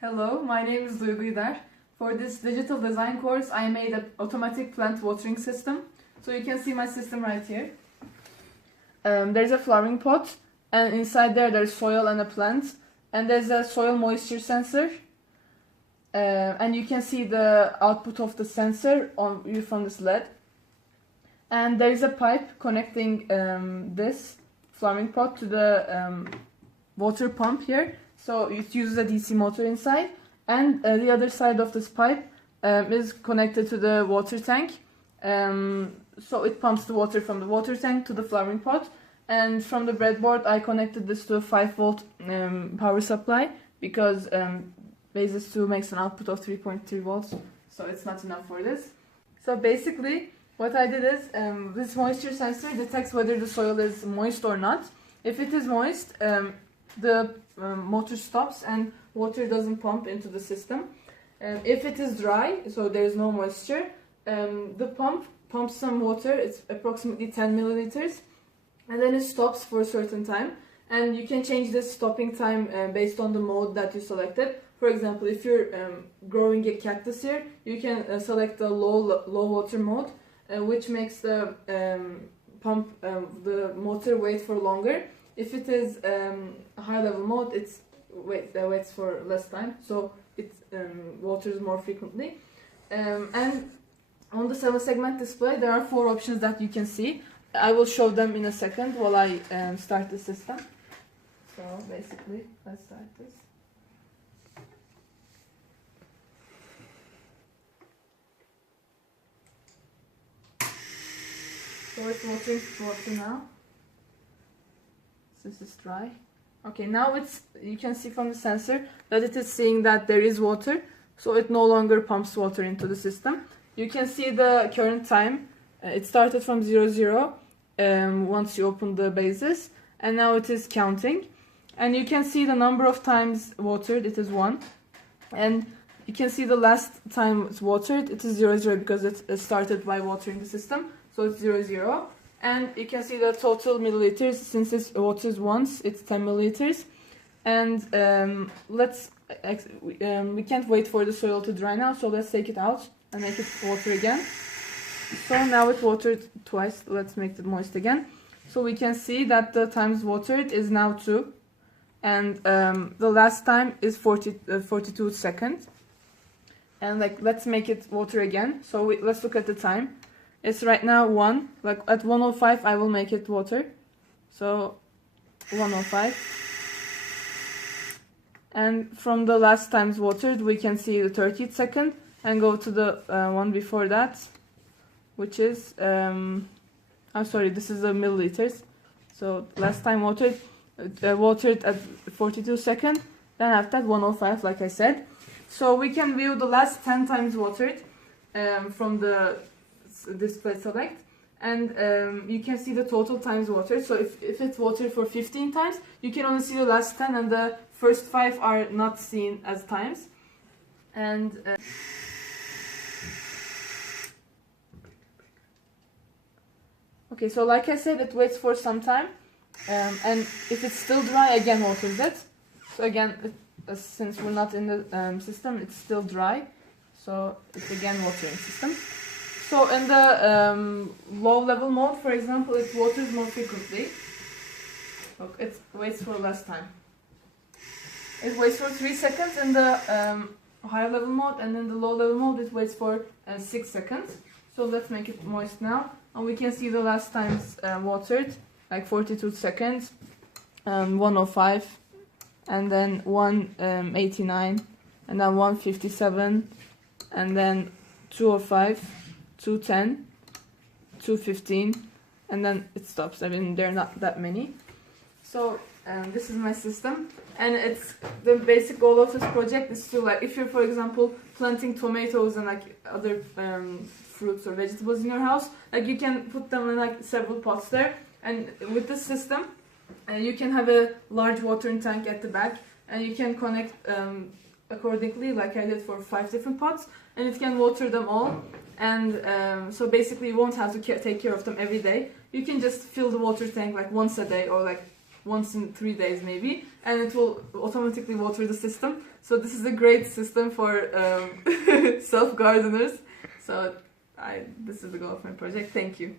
Hello, my name is Duygu. For this digital design course, I made an automatic plant watering system. So you can see my system right here. There's a flowering pot, and inside there's soil and a plant, and there's a soil moisture sensor. And you can see the output of the sensor on view from this LED. And there is a pipe connecting this flowering pot to the water pump here. So it uses a DC motor inside, and the other side of this pipe is connected to the water tank. So it pumps the water from the water tank to the flowering pot, and from the breadboard I connected this to a 5-volt power supply because Basis 2 makes an output of 3.3 volts, so it's not enough for this. So basically what I did is this moisture sensor detects whether the soil is moist or not. If it is moist, the motor stops and water doesn't pump into the system. If it is dry, so there is no moisture, the pump pumps some water. It's approximately 10 milliliters, and then it stops for a certain time. And you can change this stopping time based on the mode that you selected. For example, if you're growing a cactus here, you can select the low water mode, which makes the pump the motor wait for longer. If it is a high level mode, it waits for less time, so it waters more frequently. And on the 7-segment display, there are 4 options that you can see. I will show them in a second while I start the system. So basically, let's start this. So it's watering water now. This is dry. Okay, now you can see from the sensor that it is seeing that there is water, so it no longer pumps water into the system. You can see the current time. It started from 00 once you open the bases, and now it is counting. And you can see the number of times watered, it is 1. And you can see the last time it's watered, it is 00 because it started by watering the system, so it's 00. And you can see the total milliliters. Since it waters once, it's 10 milliliters. And we can't wait for the soil to dry now, so let's take it out and make it water again. So now it watered twice. Let's make it moist again. So we can see that the times watered is now 2, and the last time is 42 seconds. And let's make it water again. So let's look at the time. It's right now 1. Like at 1:05 I will make it water. So 1:05. And from the last times watered we can see the 30th second and go to the one before that, which is I'm sorry, this is the milliliters. So last time watered at 42 seconds, then after that 1:05 like I said. So we can view the last 10 times watered from the display select, and you can see the total times watered. So if it's watered for 15 times, you can only see the last 10, and the first 5 are not seen as times. And okay, so like I said, it waits for some time, and if it's still dry, again waters it. So again, since we're not in the system, it's still dry, so it's again watering system. So in the low level mode, for example, it waters more frequently. Look, it waits for less time. It waits for 3 seconds in the high level mode, and in the low level mode it waits for 6 seconds. So let's make it moist now, and we can see the last times watered, like 42 seconds, 1:05, and then 1:89, and then 1:57, and then 2:05. 2:10, 2:15, and then it stops. I mean, there are not that many. So this is my system, and it's the basic goal of this project is to, like, if you're, for example, planting tomatoes and like other fruits or vegetables in your house, like you can put them in like several pots there, and with this system you can have a large watering tank at the back, and you can connect accordingly, like I did for 5 different pots, and it can water them all. And so basically you won't have to take care of them every day. You can just fill the water tank like once a day, or like once in 3 days maybe, and it will automatically water the system. So this is a great system for self-gardeners. So this is the goal of my project. Thank you.